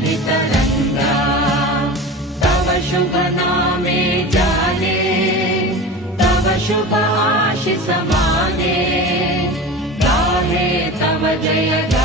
तरंगा तव शुभ नामे जाने तव शुभ आशीष माने गाहे तव जय